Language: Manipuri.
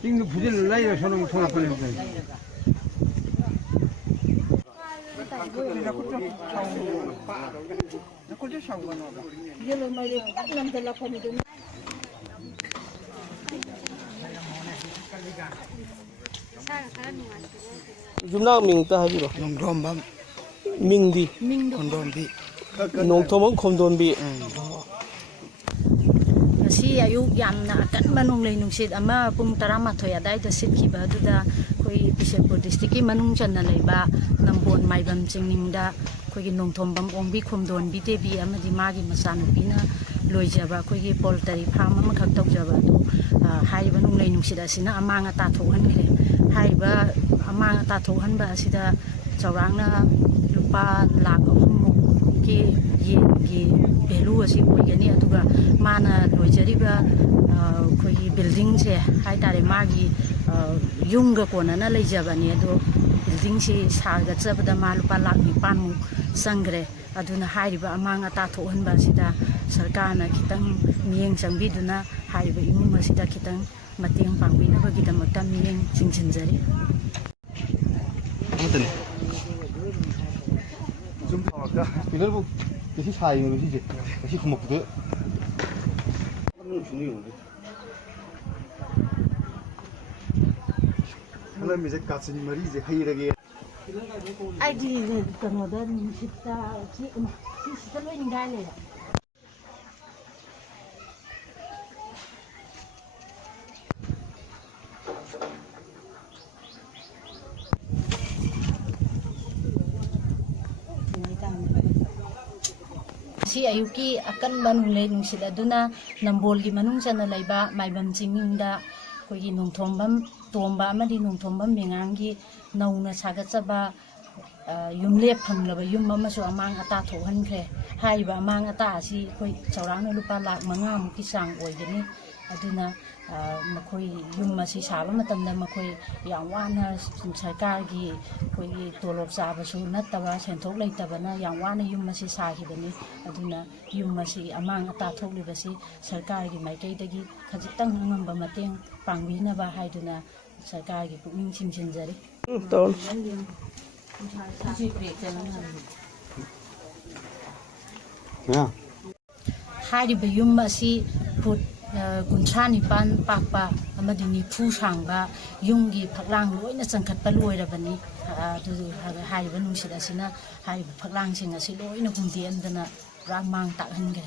지금 부재를 나이가 저는 통합하는 거예요. Jumlah ming ta haji lo. Ming di. Nong thomong khom don bi. Si ayuk yamna kan manung lei nungsit ama pung 12 adai da sit khiba duda koi Bisepur district ki manung channa leiba nambon maibam chingning da koi gi nongthombam ongbi khomdon bi debi ama di magi masanu pina loijaba koi gi poultry farm ama khak tok jaba du hai banung lei nungsit asina amanga ta thohan gre hai ba amanga ta thohan ba asida chawrangna lupa lakh ki yen ki belu asi oigani aduga mana loijariba khoi building se hai tare magi yunga kona na leijabani adu building si saga chabada malupa lakh ni panmu sangre aduna hairiba amanga ta thohanba sida sarkarna kitang miyeng changbiduna hairiba imung masida kitang mateng pangbina bagidamata miyeng chingchinjari 아무튼 좀 아까 이걸 다시 사용을 이제 다시 고맙거든. 하나님 이제 같이 말이 이제 하이라게. 아이디 그거다 진짜 진짜 왜 인간이야. Si ayuki akan manung le nung sida duna nambol gi manung chana laiba maibam chingmingda kogi nung thombam tomba amadi nung thombam mengangi nauna sagatchaba yumle phanglaba yum amasu amang ata thohan khre haiba amang ata asi koi chawrangna lupa lakh manga muki sang oigani aduna makoi yum masi saba matamda makoi yang wana sarkar gi koi tolop saba su nattaba senthok leitabana yang wana yum masi sagibani aduna yum masi amang ata thoklibasi sarkar gi maikaidagi khajitang ngamba mateng pangbinaba haiduna sarkar gi pukning chingchinjari Ton. 야. 하리바 yum masi put kunchani pan pakpa amadi ni phu sangba yumgi phaklang loina changkhatpa loirabani adu haiba nungsida sina haiba phaklang sing asi loina humdi andana ramang tak hangre